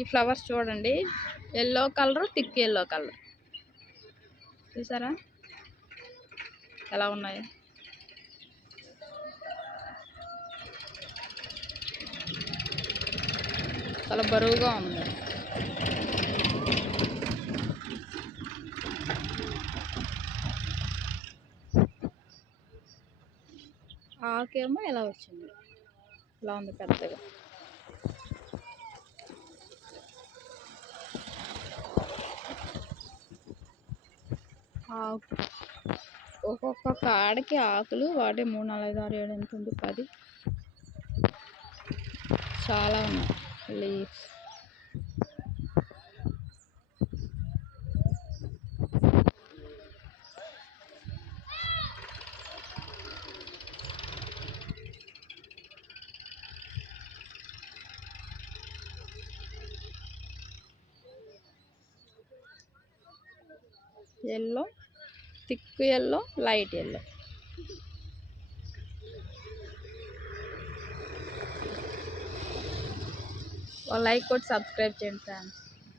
ఈ ఫ్లవర్స్ చూడండి, yellow colour, thick yellow colour. చూసారా ఎలా ఉన్నాయి? చాలా బరువుగా ఉంది. ఆకేమో ఎలా వచ్చింది, ఇలా ఉంది పెద్దగా. ఆకు ఒక్కొక్క కాడకి ఆకులు వాటి 3, 4, 5, 6, 7, 8, 9, 10 చాలా ఉన్నాయి leaves. Yellow, thick yellow, light yellow. Like కొట్టి సబ్స్క్రైబ్ చేయండి ఫ్రెండ్స్.